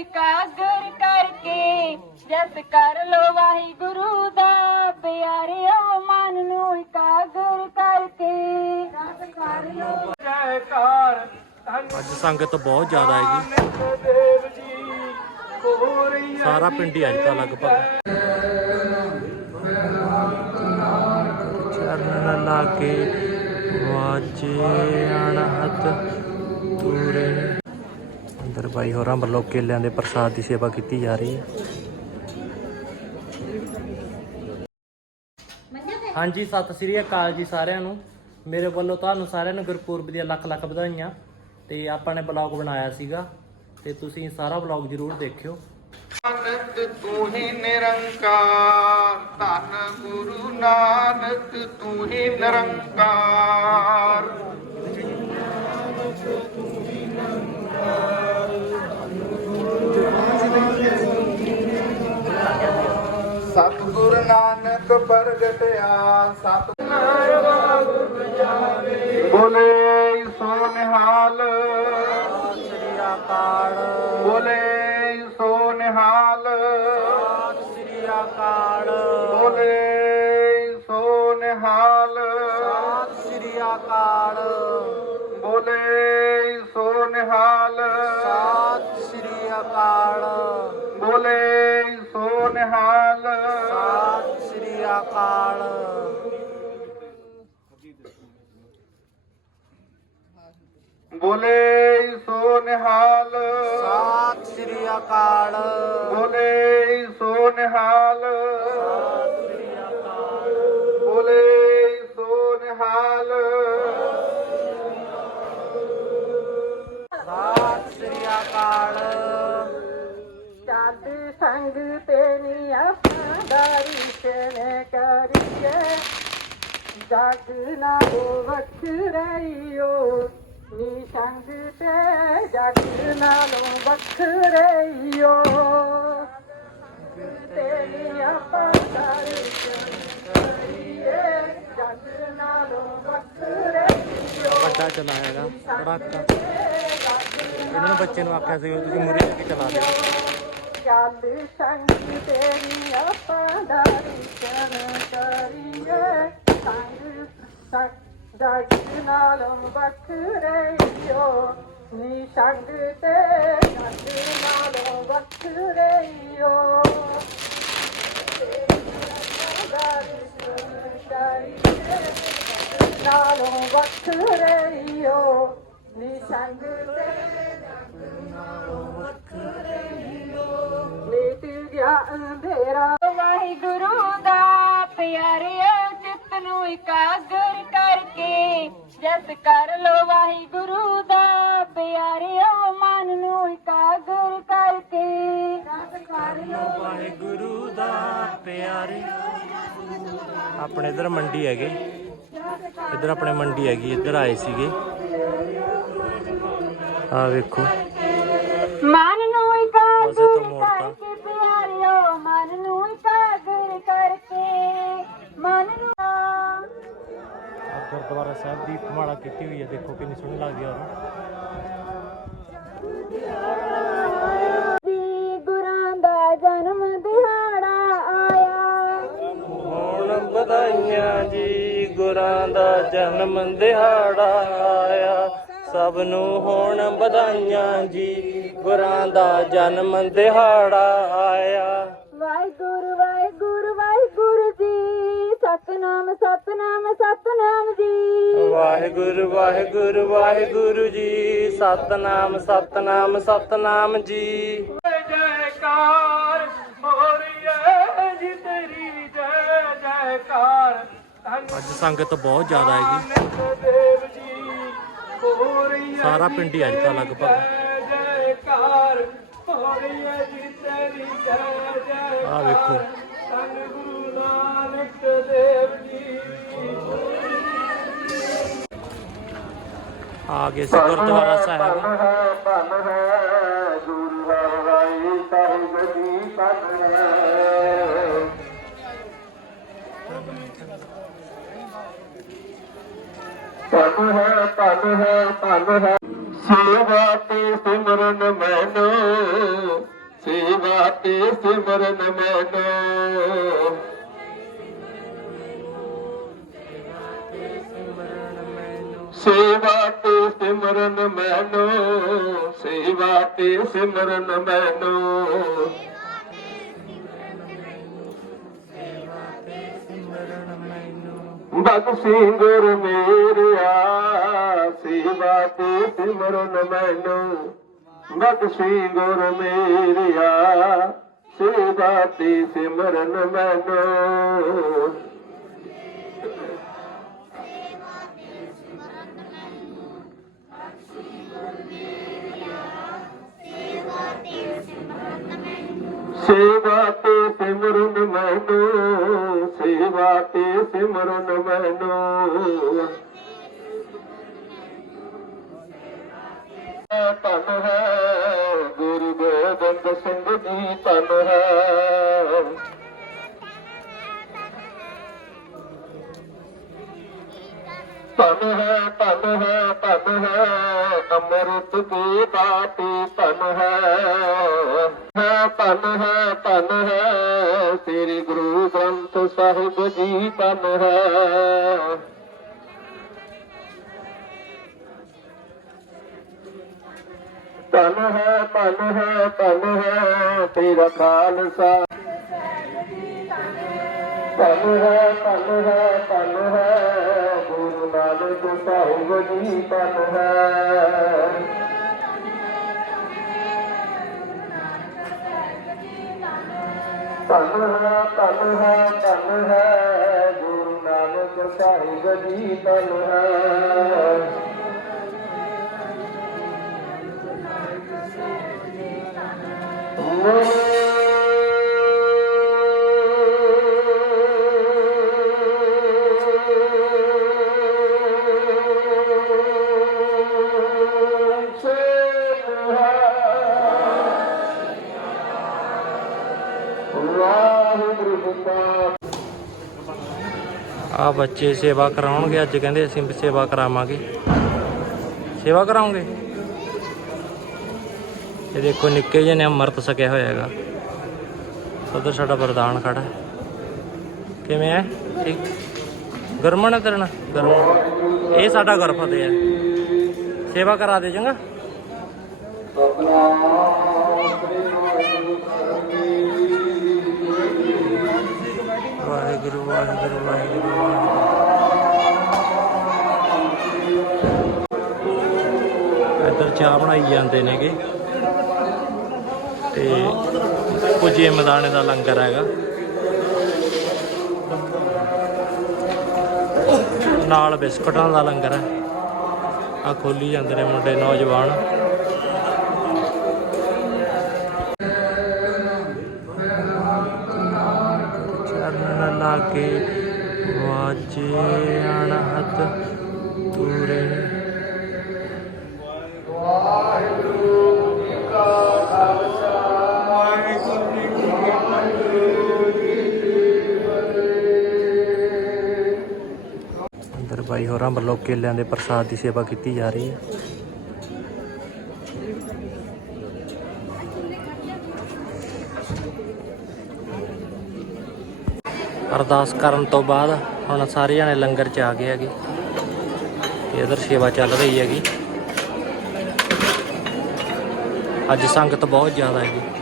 ਇਕਾਗਰ ਕਰਕੇ ਜਸ ਕਰ ਲੋ ਵਾਹਿਗੁਰੂ ਦਾ ਪਿਆਰਿਓ ਮਨ ਨੂੰ ਇਕਾਗਰ ਕਰਕੇ। ਜਸ ਕਰ ਲੋ। ਜੈਕਾਰ ਅੱਜ ਸੰਗਤ ਬਹੁਤ ਜ਼ਿਆਦਾ ਹੈਗੀ। ਸਾਰਾ ਪਿੰਡ ਹੀ ਅੱਜ ਤਾਂ ਲਗਭਗ। ਚਰਨ ਲਾ ਕੇ ਵਾਜੇ ਅਣਹਤ ਤੂਰੇ ਅੰਦਰ ਬਾਈ ਹੋਰਾਂ ਵੱਲੋਂ ਕੇਲਿਆਂ ਦੇ ਪ੍ਰਸਾਦ ਦੀ ਸੇਵਾ ਕੀਤੀ ਜਾ ਰਹੀ ਹੈ। ਹਾਂਜੀ, ਸਤਿ ਸ੍ਰੀ ਅਕਾਲ ਜੀ ਸਾਰਿਆਂ ਨੂੰ। ਮੇਰੇ ਵੱਲੋਂ ਤੁਹਾਨੂੰ ਸਾਰਿਆਂ ਨੂੰ ਗੁਰਪੁਰਬ ਦੀਆਂ ਲੱਖ ਲੱਖ ਵਧਾਈਆਂ। ਤੇ ਆਪਾਂ ਨੇ ਬਲੌਗ ਬਣਾਇਆ ਸੀਗਾ। ਤੇ ਤੁਸੀਂ ਸਾਰਾ ਬਲੌਗ ਜ਼ਰੂਰ ਦੇਖਿਓ। ਨਾਨਕ ਤੂੰ ਹੀ ਨਿਰੰਕਾਰ, ਧੰਨ ਗੁਰੂ ਨਾਨਕ ਤੂੰ ਹੀ ਨਿਰੰਕਾਰ। ਸਤਿਗੁਰ ਨਾਨਕ ਪ੍ਰਗਟਿਆ, ਸਤ ਬੋਲੇ ਸੋ ਨਿਹਾਲ। ਸ੍ਰੀ ਅਕਾਲ ਬੋਲੇ ਸੋ ਨਿਹਾਲ। ਸ੍ਰੀ ਅਕਾਲ ਬੋਲੇ ਸੋ ਨਿਹਾਲ। ਸ੍ਰੀ ਅਕਾਲ ਬੋਲੇ ਸੋ ਨਿਹਾਲ। ਬੋਲੇ ਸੋ ਨਿਹਾਲ। ਸਤਿ ਸ੍ਰੀ ਅਕਾਲ। ਬੋਲੇ ਸੋ ਨਿਹਾਲ। ਬੋਲੇ ਸੋ ਨਿਹਾਲ। ਸਤਿ ਸ੍ਰੀ ਅਕਾਲ। ਸਾਧ ਸੰਗ ਤੇਰੀ ਆਪਣਾ ਦਰਸ਼ਨ ਕਰੀਏ? ਜਗ ਨਾ ਹੋ ਵਖਰਈਓ ਨੀ ਸੰਗ ਤੇ ਜਗ ਨਾਲੋਂ ਵੱਖਰੇ ਤੇਰੀ ਆਪਣਾ ਦਰਸ਼ਨ ਕਰੀਏ ਜਗ ਨਾਲੋਂ ਵਖਰਈਓ ਵੱਡਾ ਚਲਾਇਆਗਾ ਪੜਾਕਾ ਇਹਨਾਂ ਨੂੰ ਬੱਚੇ ਨੂੰ ਆਖਿਆ ਸੀ ਵੀ ਤੁਸੀਂ ਮੁਰੇ ਕੇ ਚਲਾ ਦਿਓ। ਚੱਲ ਸੰਗ ਤੇਰੀ ਆਪਾਂ ਦਰਸ਼ਨ ਕਰੀਏ ਸੰਗ ਸਕ ਜਗ ਨਾਲੋਂ ਬਖਰੇਓ ਨੀ ਸੰਗ ਤੇ ਜਗ ਨਾਲੋਂ ਬਖਰੇਓ ਨਾਲੋਂ ਬਖਰੇਓ ਨੀ ਸੰਗ ਤੇ ਲੇਟ ਗਿਆ ਅੰਧੇਰਾ। ਵਾਹਿਗੁਰੂ ਦਾ ਪਿਆਰਿਓ ਚਿੱਤ ਨੂੰ ਇਕਾਗਰ ਕਰਕੇ ਜਸ ਕਰ ਲੋ ਵਾਹਿਗੁਰੂ ਦਾ ਪਿਆਰਿਓ ਮਨ ਨੂੰ ਇਕਾਗਰ ਕਰਕੇ। ਜਸ ਕਰ ਲੋ ਵਾਹਿਗੁਰੂ ਦਾ ਪਿਆਰੇ ਆਪਣੇ ਇਧਰ ਮੰਡੀ ਹੈਗੇ। ਇਧਰ ਆਪਣੇ ਮੰਡੀ ਹੈਗੀ ਇੱਧਰ ਆਏ ਸੀਗੇ। ਆ ਵੇਖੋ। ਮਨ ਗੁਰਦੁਆਰਾ ਸਾਹਿਬ ਦੀ ਮਾਲਾ ਕੀਤੀ ਹੋਈ ਹੈ। ਦੇਖੋ ਕਿੰਨੀ ਸੋਹਣੀ ਲੱਗਦੀ ਆ ਉਹ ਦੀ ਗੁਰਾਂ ਦਾ ਜਨਮ ਦਿਹਾੜਾ ਆਇਆ। ਹੁਣ ਵਧਾਈਆਂ ਜੀ ਗੁਰਾਂ ਦਾ ਜਨਮ ਦਿਹਾੜਾ ਆਇਆ। ਸਭ ਨੂੰ ਹੁਣ ਵਧਾਈਆਂ ਜੀ ਗੁਰਾਂ ਦਾ ਜਨਮ ਦਿਹਾੜਾ ਆਇਆ। ਸਤਨਾਮ ਸਤਨਾਮ ਸਤਨਾਮ ਜੀ। ਵਾਹਿਗੁਰੂ ਵਾਹਿਗੁਰੂ ਵਾਹਿਗੁਰੂ ਜੀ। ਸਤਨਾਮ ਸਤਨਾਮ ਸਤਨਾਮ ਜੀ। ਜੈਕਾਰ ਹੋ ਰਹੀ ਹੈ ਜੀ ਤੇਰੀ ਜੈ ਜੈਕਾਰ। ਅੱਜ ਸੰਗਤ ਬਹੁਤ ਜ਼ਿਆਦਾ ਹੈਗੀ। ਨਾਨਕ ਦੇਵ ਜੀ ਹੋ ਰਹੀ ਹੈ ਸਾਰਾ ਪਿੰਡ ਹੀ ਅੱਜ ਤਾਂ ਲਗਭਗ। ਜੈ ਜੈਕਾਰ ਹੋ ਰਹੀ ਹੈ ਜੀ ਤੇਰੀ ਜੈ ਜੈ ਆ ਵੇਖੋ। ਆ ਗਏ ਸੀ ਗੁਰਦੁਆਰਾ ਸਾਹਿਬ ਹੈ ਧਨ ਹੈ ਗੁਰੂ ਹਰਿ ਸਾਹਿਬ ਜੀ ਧਨ ਹੈ ਧਨ ਹੈ ਧਨ ਹੈ ਧਨ ਹੈ ਸੇਵਾ ਤੇ ਸਿਮਰਨ ਮੈਨੋ, ਸੇਵਾ ਤੇ ਸਿਮਰਨ ਮੈਨੋ। ਸੇਵਾ ਤੇ ਸਿਮਰਨ ਮੈਨੋ ਸੇਵਾ ਸਿਮਰਨ ਮੈਨੋ ਬਖਸ਼ੀ ਗੁਰ ਮੇਰਿਆ, ਸੇਵਾ ਤੇ ਸਿਮਰਨ ਮੈਨੋ। ਬਖਸ਼ੀ ਗੁਰ ਮੇਰਿਆ, ਸੇਵਾ ਤੇ ਸਿਮਰਨ ਮੈਨੋ। ਸੇਵਾ ਤੇ ਸਿਮਰਨ ਮੈਨੂੰ, ਸੇਵਾ ਤੇ ਸਿਮਰਨ ਮੈਨੂੰ। ਧਨ ਹੈ ਗੁਰੂ ਗੋਬਿੰਦ ਸਿੰਘ ਜੀ ਤਨ ਹੈ। ਧਨ ਹੈ ਧਨ ਹੈ ਧਨ ਹੈ। ਅੰਮ੍ਰਿਤ ਕੀ ਬਾਤੀ ਧਨ ਹੈ। ਧਨ ਹੈ ਧਨ ਹੈ, ਸ੍ਰੀ ਗੁਰੂ ਗ੍ਰੰਥ ਸਾਹਿਬ ਜੀ ਧਨ ਹੈ। ਧਨ ਹੈ ਧਨ ਹੈ ਧਨ ਹੈ, ਤੇਰਾ ਖਾਲਸਾ। ਧਨ ਹੈ ਧਨ ਹੈ ਧਨ ਹੈ, ਗੁਰੂ ਨਾਨਕ ਸਾਹਿਬ ਜੀ ਧਨ ਹੈ। ਧਨ ਹੈ ਧਨ ਹੈ ਧਨ ਹੈ। ਗੁਰੂ ਨਾਨਕ ਸਾਹਿਬ ਜੀ ਧਨ ਹੈ। ਵਾਹਿਗੁਰੂ ਆ ਬੱਚੇ ਸੇਵਾ ਕਰਾਉਣਗੇ, ਅੱਜ ਕਹਿੰਦੇ ਅਸੀਂ ਸੇਵਾ ਕਰਾਵਾਂਗੇ। ਸੇਵਾ ਕਰਾਉਂਗੇ ਇਹ ਦੇਖੋ, ਨਿੱਕੇ ਜਿਹੇ ਨੇ ਅੰਮ੍ਰਿਤ ਸਕਿਆ ਹੋਇਆ ਹੈਗਾ। ਉਧਰ ਸਾਡਾ ਵਰਦਾਨ ਖੜਾ ਕਿਵੇਂ ਹੈ? ਠੀਕ? ਗਰਮਣ ਹੈ ਤੇਰੇ ਗਰਮਣ। ਇਹ ਸਾਡਾ ਗੁਰਫਤਿਹ ਹੈ। ਸੇਵਾ ਕਰਾ ਦੇ ਚੰਗਾ। ਵਾਹਿਗੁਰੂ ਵਾਹਿਗੁਰੂ ਵਾਹਿਗੁਰੂ। ਚਾਹ ਬਣਾਈ ਜਾਂਦੇ ਨੇਗੇ। ਤੇ ਕੁਝੇ ਮਦਾਨੇ ਦਾ ਲੰਗਰ ਹੈਗਾ। ਨਾਲ ਬਿਸਕਟਾਂ ਦਾ ਲੰਗਰ ਹੈ। ਆ ਖੋਲੀ ਜਾਂਦੇ ਨੇ ਮੁੰਡੇ, ਨੌਜਵਾਨ। ਚਰਨ ਲਾ ਕੇ ਵਾਜੇ ਅਣਹਤ, ਤੂਰੇ ਬਾਈ ਹੋਰਾਂ ਵੱਲੋਂ ਕੇਲਿਆਂ ਦੇ ਪ੍ਰਸਾਦ ਦੀ ਸੇਵਾ ਕੀਤੀ ਜਾ ਰਹੀ ਹੈ। ਅਰਦਾਸ ਕਰਨ ਤੋਂ ਬਾਅਦ ਹੁਣ ਸਾਰੇ ਜਣੇ ਲੰਗਰ ਚ ਆ ਗਏ ਹੈਗੇ। ਤੇ ਇਧਰ ਸੇਵਾ ਚੱਲ ਰਹੀ ਹੈਗੀ। ਅੱਜ ਸੰਗਤ ਬਹੁਤ ਜ਼ਿਆਦਾ ਹੈਗੀ।